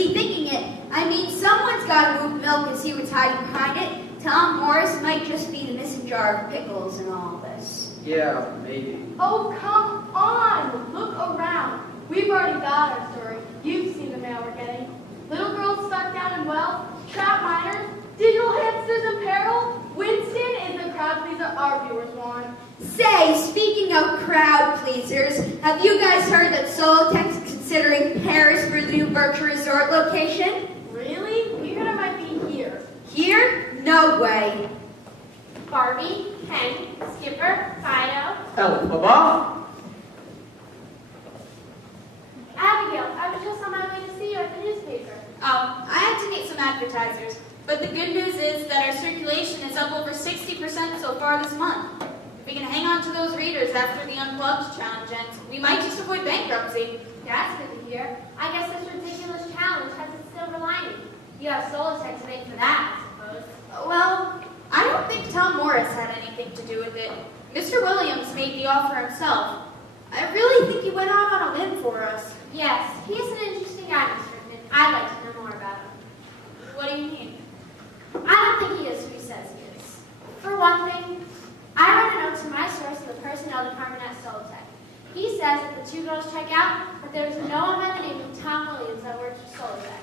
he thinking it? I mean, someone's got to move milk and see what's hiding behind it. Tom Morris might just be the missing jar of pickles in all this. Yeah, maybe. Oh, come on! Look around. We've already got our story. You've seen the mail we're getting. Little girls stuck down in wells, trap miners, digital hamsters in peril. Winston is the crowd pleaser our viewers want. Say, speaking of crowd pleasers, have you guys heard that Solotech's considering Paris for the new Berkshire Resort location? Really? We heard it might be here. Here? No way. Barbie, Ken, Skipper, Fido. Elphaba? Abigail, I was just on my way to see you at the newspaper. Oh, I had to meet some advertisers. But the good news is that our circulation is up over 60% so far this month. If we can hang on to those readers after the Unplugged challenge ends, we might just avoid bankruptcy. That's good to hear. I guess this ridiculous challenge has its silver lining. You have Solotech to thank for that, I suppose. Well, I don't think Tom Morris had anything to do with it. Mr. Williams made the offer himself. I really think he went out on a limb for us. Yes, he is an interesting guy, Mr. Rickman. I'd like to know more about him. What do you mean? I don't think he is who he says he is. For one thing, I wrote a note to my source in the personnel department at Solotech. He says that the two girls check out, but there's no one by the name of Tom Williams that works for Solotech.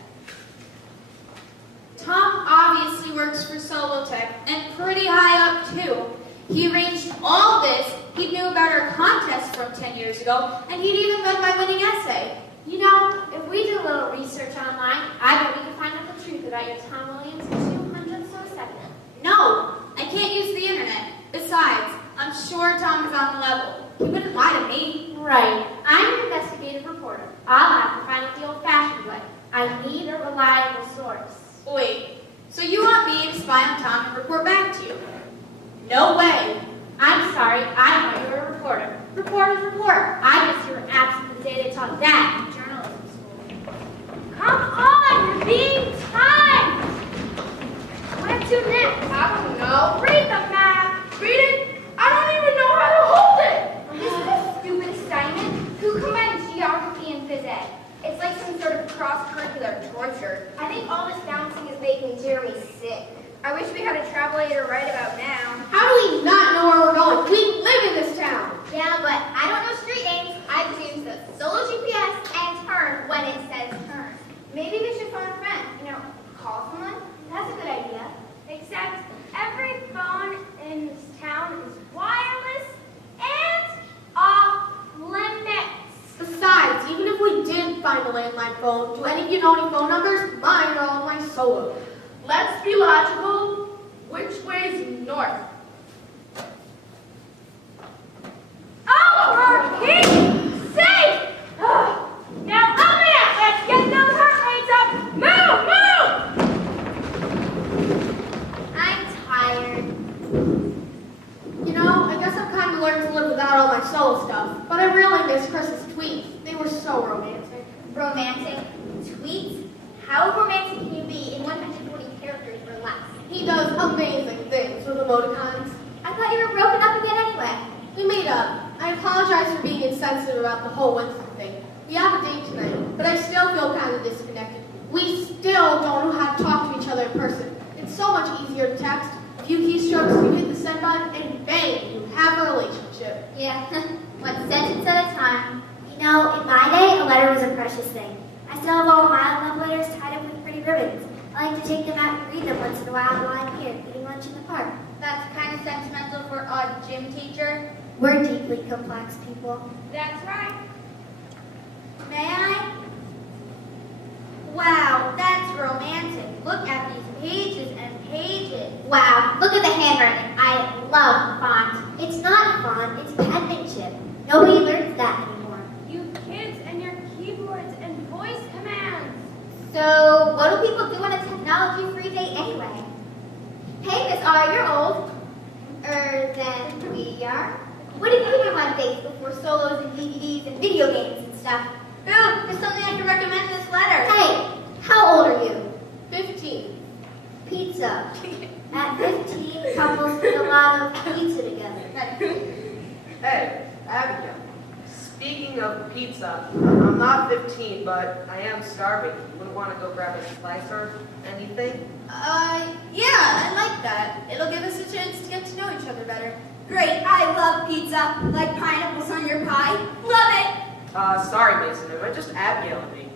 Tom obviously works for Solotech, and pretty high up too. He arranged all this, he knew about our contest from 10 years ago, and he'd even read my winning essay. You know, if we did a little research online, I bet we could find out the truth about your Tom Williams in 200th of a second. No, I can't use the internet. Besides, I'm sure Tom is on the level. He wouldn't lie to me. Right. I'm an investigative reporter. I'll have to find it the old-fashioned way. I need a reliable source. Wait, so you want me to spy on Tom and report back to you? No way. I'm sorry, I thought you were a reporter. Reporters report. I guess you were absent the day they taught that in journalism school. Come on, you're being timed! Where to next? I don't know. Read the map! Read it? I don't even know how to hold it! This is a stupid assignment. Who combines geography and phys ed? It's like some sort of cross-curricular torture. I think all this bouncing is making Jeremy sick. I wish we had a travelator right about now. How do we not know where we're going? We live in this town. Yeah, but I don't know street names. I just use the solo GPS and turn when it says turn. Maybe we should phone a friend. Call someone? That's a good idea. Except every phone in this town is wireless and off limits. Besides, even if we did find a landline phone, do any of you know any phone numbers? Mine are all my solo. Let's be logical. Which way's north? Oh, for Pete's sake! Now open it! Let's get those heart rates up! Move! I'm tired. I guess I've kind of learned to live without all my solo stuff. But I really miss Chris's tweets. They were so romantic. Romantic tweets? How romantic can you be in 140 characters or less? He does amazing things with emoticons. I thought you were broken up again anyway. We made up. I apologize for being insensitive about the whole Winston thing. We have a date tonight, but I still feel kind of disconnected. We still don't know how to talk to each other in person. It's so much easier to text. A few keystrokes, you hit the send button, and bang, you have a relationship. Yeah, one sentence at a time. In my day, a letter was a precious thing. I still have all my love letters tied up with pretty ribbons. I like to take them out and read them once in a while while I'm here eating lunch in the park. That's kind of sentimental for a gym teacher. We're deeply complex people. That's right. May I? Wow, that's romantic. Look at these pages and pages. Wow, look at the handwriting. I love font. It's not font, it's penmanship. Nobody learns that anymore. You kids and your keyboards and voice commands. So, what do people do on a technology-free day anyway? Hey, Miss R, you're old. Than we are. What did you do on dates before solos and DVDs and video games and stuff? Ooh, there's something I can recommend in this letter. Hey, how old are you? 15. Pizza. At 15, couples eat a lot of pizza together. Hey, Abigail. Speaking Speaking of pizza, I'm not 15, but I am starving. You wouldn't want to go grab a slice or anything? Yeah, I like that. It'll give us a chance to get to know each other better. Great, I love pizza. Like pineapples on your pie. Love it. Sorry, Mason. It might just Abigail and me.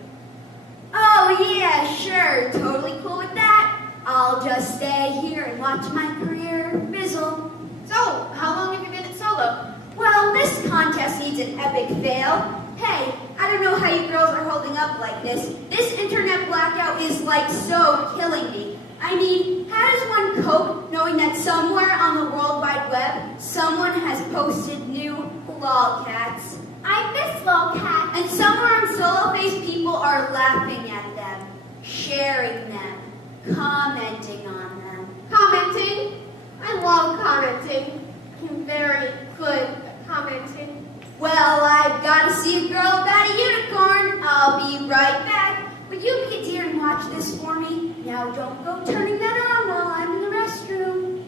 Oh yeah, sure. Totally cool with that. I'll just stay here and watch my career fizzle. So, how long have you been at Solo? Well, this contest needs an epic fail. Hey, I don't know how you girls are holding up like this. This internet blackout is like so killing me. I mean, how does one cope knowing that somewhere on the World Wide Web, someone has posted new lolcats? I miss lolcats. And somewhere on Solo-Face, people are laughing at them, sharing them, commenting on them. Commenting? I love commenting. I'm very good at commenting. Well, I've got to see a girl about a unicorn. I'll be right back. Would you be a dear and watch this for me? Now don't go turning that on while I'm in the restroom.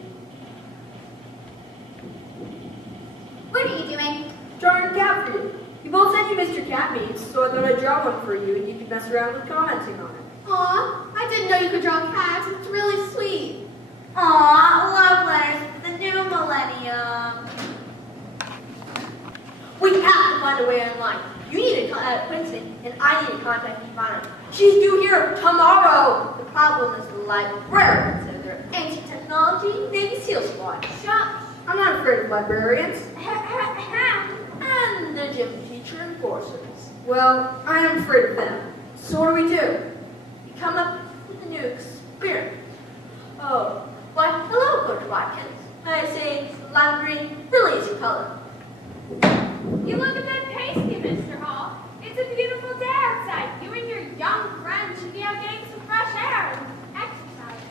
What are you doing? Drawing a cat for you. You both said you missed your cat meets, so I thought I'd draw one for you and you could mess around with commenting on it. Aw, I didn't know you could draw cats. It's really sweet. Aw, love letters for the new millennium. We have to find a way online. You need to contact Quincy, and I need to contact Ivana. She's due here tomorrow. The problem is the librarians and their ancient technology, Navy SEAL squad. Shut. I'm not afraid of librarians. And the gym teacher enforcers. Well, I am afraid of them. So what do we do? We come up with a new experiment. Oh, why, hello, Coach Watkins. I say it's lime green, really easy color. You look a bit pasty, Mr. Hall. It's a beautiful day outside. You and your young friend should be out getting some fresh air and exercise.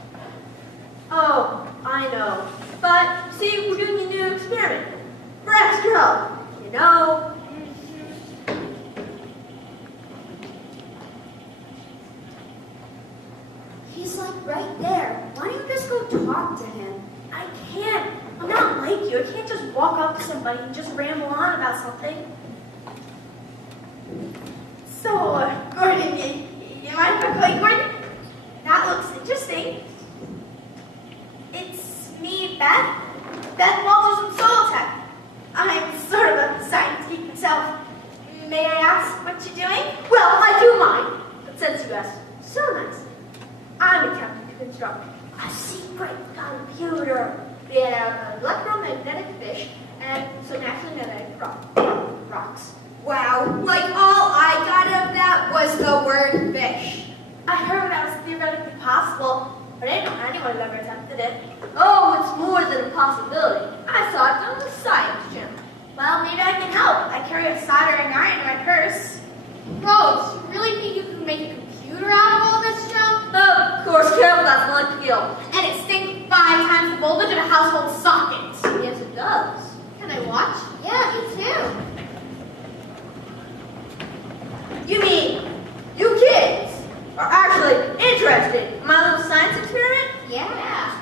Oh, I know. But, see, we're doing a new experiment. For extra help, you know. He's like right there. Why don't you just go talk to him? I can't. I'm not like you. I can't just walk up to somebody and just ramble on about something. So, Gordon, you mind if I call you Gordon? That looks interesting. It's me, Beth. Beth Walters from Solotech. I'm sort of a science geek myself. May I ask what you're doing? Well, I do mind. But since you asked so nice, I'm attempting to construct a secret computer made out of electromagnetic fish and some naturally magnetic rocks. Wow, like all I got out of that was the word fish. I heard that was theoretically possible, but I didn't know anyone had ever attempted it. Oh, it's more than a possibility. I saw it on the science gym. Well, maybe I can help. I carry a soldering iron in my purse. Rose, you really think you can make a computer out of all this junk? Of course, careful, that's an electric eel. And it stinks 5 times the voltage of a household socket. Yes, it does. Can I watch? Yeah, me too. You mean, you kids are actually interested in my little science experiment? Yeah.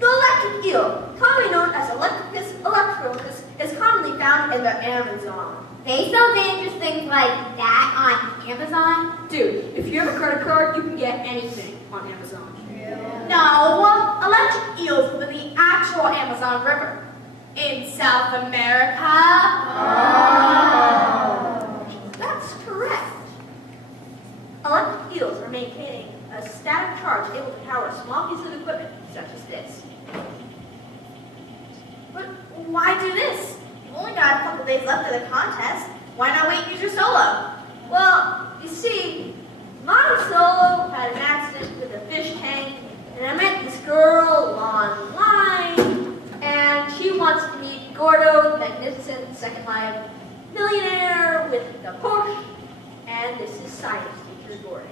The electric eel, commonly known as Electricus electricus, is commonly found in the Amazon. They sell dangerous things like that on Amazon. Dude, if you have a credit card, you can get anything on Amazon. No, electric eels live in the actual Amazon River in South America. That's correct. Electric eels are maintaining a static charge able to power a small piece of equipment such as this. But why do this? You've only got a couple days left of the contest. Why not wait and use your solo? Well, you see, my solo had an accident with a fish tank, and I met this girl online, and she wants to meet Gordo, the magnificent second life millionaire with the Porsche, and this is science teacher Gordon.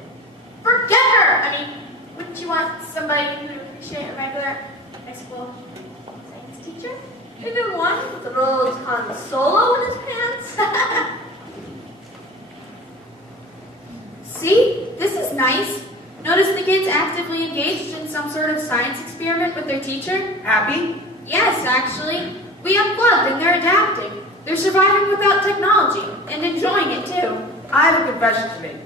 Forget her! I mean, wouldn't you want somebody who would appreciate a regular high school science teacher? Maybe one with a Rose Han Solo in his pants? See? This is nice. Notice the kids actively engaged in some sort of science experiment with their teacher? Happy? Yes, actually. We unplugged and they're adapting. They're surviving without technology and enjoying it too. I have a confession to make.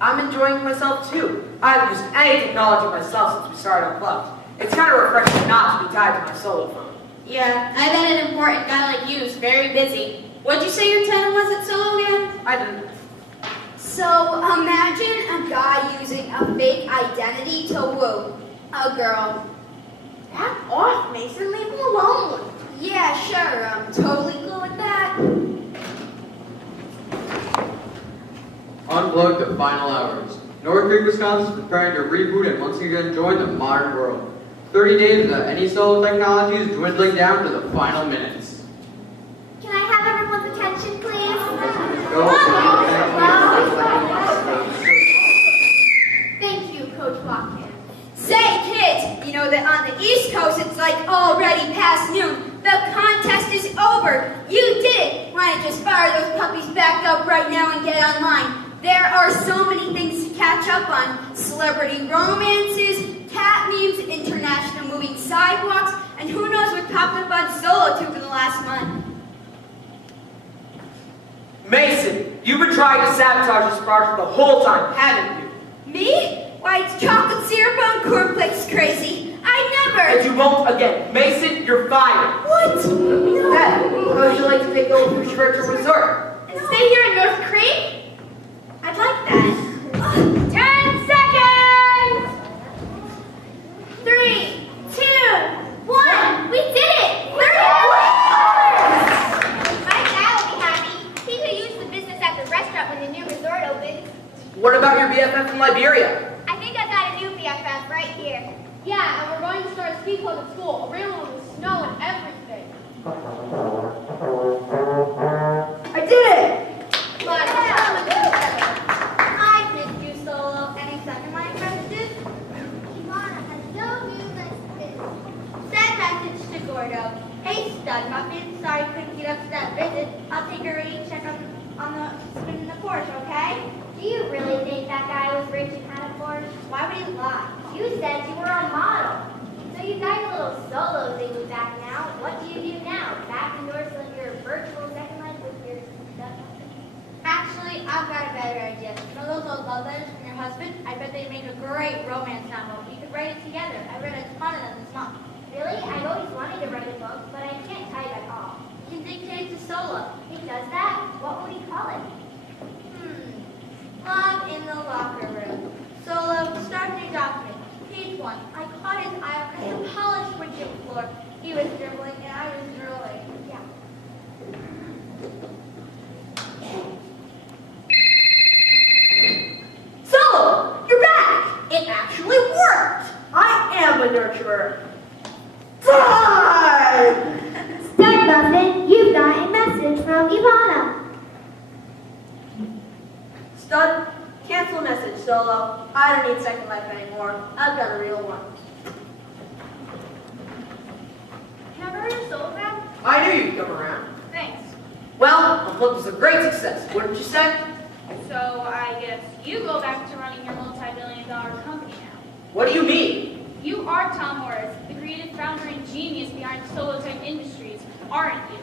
I'm enjoying myself too. I haven't used any technology myself since we started Unplugged. It's kind of refreshing not to be tied to my solo phone. Yeah, I bet an important guy like you is very busy. What'd you say your tenant was at Solo again? I didn't. So imagine a guy using a fake identity to woo a girl. Back off, Mason. Leave him alone. Yeah, sure, I'm totally cool with that. Unplugged the final hours. North Creek, Wisconsin is preparing to reboot and once again join the modern world. 30 days without any solo technology is dwindling down to the final minutes. Can I have everyone's attention, please? Thank you, Coach Watkins. Say, kids, you know that on the East Coast it's like already past noon. The contest is over. You did it. Why not just fire those puppies back up right now and get online? There are so many things to catch up on. Celebrity romances, cat memes, international moving sidewalks, and who knows what popped up on SoloTube in the last month. Mason, you've been trying to sabotage this project the whole time, haven't you? Me? Why, it's chocolate syrup on cornflakes crazy. I never... And you won't again. Mason, you're fired. What? No. Dad, how would you like to take over for Shredder Resort? Stay here in North Creek? I'd like that. 10 seconds! 3, 2, 1. We did it! My dad will be happy. He could use the business at the restaurant when the new resort opens. What about your BFF from Liberia? I think I got a new BFF right here. Yeah, and we're going to start a ski club at school. A real one with snow and everything. I did it! I missed you, Solo. Any second line messages? Ivana has no new messages. Send message to Gordo. Hey, stud muffin. Sorry couldn't get up to that visit. I'll take a read, check on the spin in the Porsche, okay? Do you really think that guy was rich and had a Porsche? Why would he lie? You said you were a model. So you got your little solo thingy back now. What do you do now? Back endorse your virtual second life with your stuff? Actually, I've got a better idea. You know those old love letters from your husband? I bet they'd make a great romance novel. You could write it together. I read a ton of them this month. Really? I've always wanted to write a book, but I can't type at all. You can dictate it to Solo. He does that? What would he call it? Love in the locker room. Solo, start new document. Page 1. I caught his eye on the polished wood chip floor. He was dribbling and I was drooling. Yeah. Solo, you're back! It actually worked! I am a nurturer. Stud Muffin, you've got a message from Ivana. Stud, cancel message, Solo. I don't need Second Life anymore. I've got a real one. Can I borrow your sologram? I knew you'd come around. Thanks. Well, Unplugged was a great success, wouldn't you say? So I guess you go back to running your multi-billion-dollar company now. What do you mean? You are Tom Morris, the creative founder and genius behind Solotech Industries, aren't you?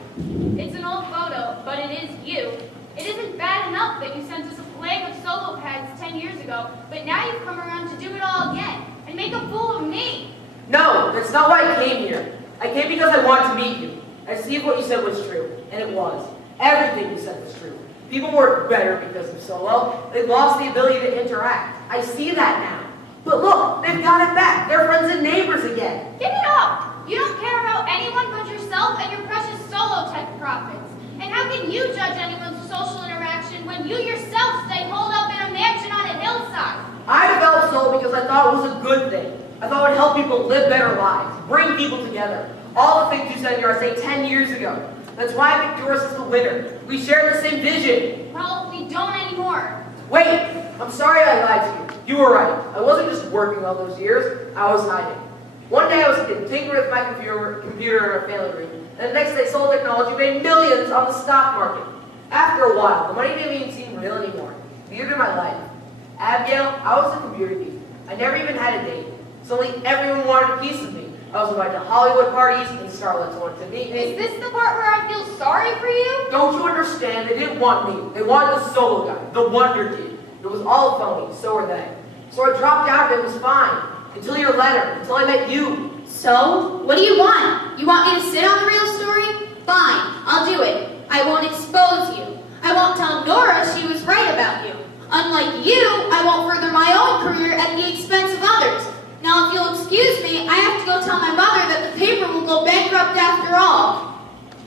It's an old photo, but it is you. It isn't bad enough that you sent us a flag of solo pads 10 years ago, but now you've come around to do it all again and make a fool of me. No, that's not why I came here. I came because I wanted to meet you. I see if what you said was true, and it was. Everything you said was true. People work better because of Solo. They lost the ability to interact. I see that now. But look, they've got it back. They're friends and neighbors again. Give it up! You don't care about anyone but yourself and your precious Solotech profits. And how can you judge anyone's social interaction when you yourself stay holed up in a mansion on a hillside? I developed Solo because I thought it was a good thing. I thought it would help people live better lives, bring people together. All the things you said in your essay 10 years ago. That's why I picked yours as the winner. We share the same vision. Well, we don't anymore. Wait, I'm sorry I lied to you. You were right. I wasn't just working all those years. I was hiding. One day I was tinkering with my computer in our family room, and the next day Solar Technology made millions on the stock market. After a while, the money didn't even seem real anymore. Neither did my life. Abigail, I was a computer geek. I never even had a date. Suddenly everyone wanted a piece of me. I was invited to Hollywood parties, and starlets wanted to meet me. Is this the part where I feel sorry for you? Don't you understand? They didn't want me. They wanted the solo guy, the wonder kid. It was all phony, so were they. So I dropped out and it was fine. Until your letter, until I met you. So, what do you want? You want me to sit on the real story? Fine, I'll do it. I won't expose you. I won't tell Nora she was right about you. Unlike you, I won't further my own career at the expense of others. Now, if you'll excuse me, I have to go tell my mother that the paper will go bankrupt after all.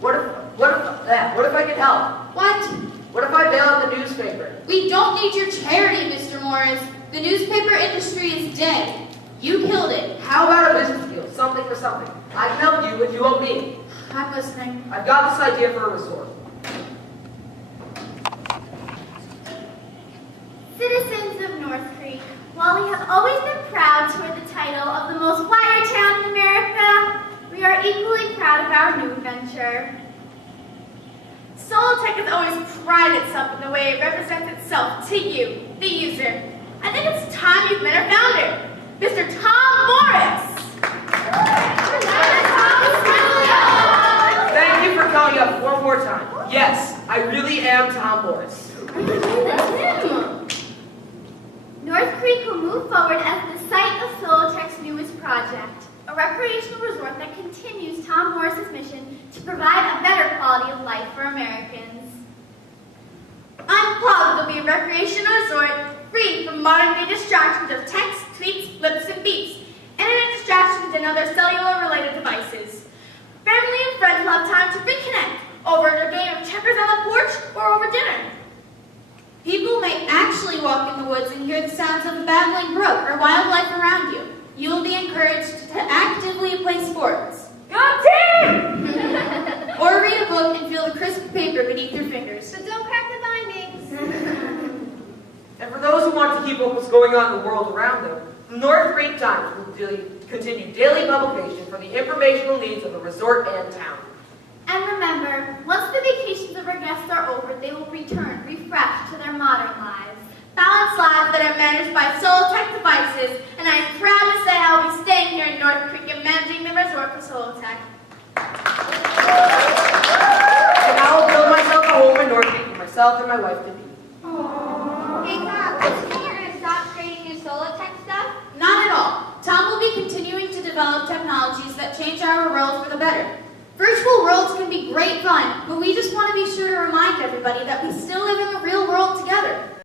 What if I could help? What? What if I bail out the newspaper? We don't need your charity, Mr. Morris. The newspaper industry is dead. You killed it. How about a business deal? Something for something. I can help you, and you help me. I'm listening. I've got this idea for a resort. Citizens of North Creek, while we have always been proud to wear the title of the most wired town in America, we are equally proud of our new venture. Solotech has always prided itself in the way it represents itself to you, the user. I think it's time you've met our founder, Mr. Tom Morris. Thank you for coming up one more time. Yes, I really am Tom Morris. North Creek will move forward as the site of Solotech's newest project, a recreational resort that continues Tom Morris's mission to provide a better quality of life for Americans. Unplugged will be a recreational resort free from modern-day distractions of text, tweets, blips, and beeps, internet distractions and other cellular-related devices. Family and friends will have time to reconnect over a game of checkers on the porch or over dinner. People may actually walk in the woods and hear the sounds of a babbling brook or wildlife around you. You will be encouraged to actively play sports. Go team! Or read a book and feel the crisp paper beneath your fingers. But don't crack the bindings. And for those who want to keep up with what's going on in the world around them, the North Creek Times will continue daily publication for the informational needs of the resort and town. And remember, once the vacations of our guests are over, they will return refreshed to their modern lives. Balanced lives that are managed by Solotech devices, and I am proud to say I will be staying here in North Creek and managing the resort for Solotech. And I will build myself a home in North Creek for myself and my wife to be. Hey, Tom, does you're going to stop creating new Solotech stuff? Not at all. Tom will be continuing to develop technologies that change our world for the better. Virtual worlds can be great fun, but we just want to be sure to remind everybody that we still live in the real world together.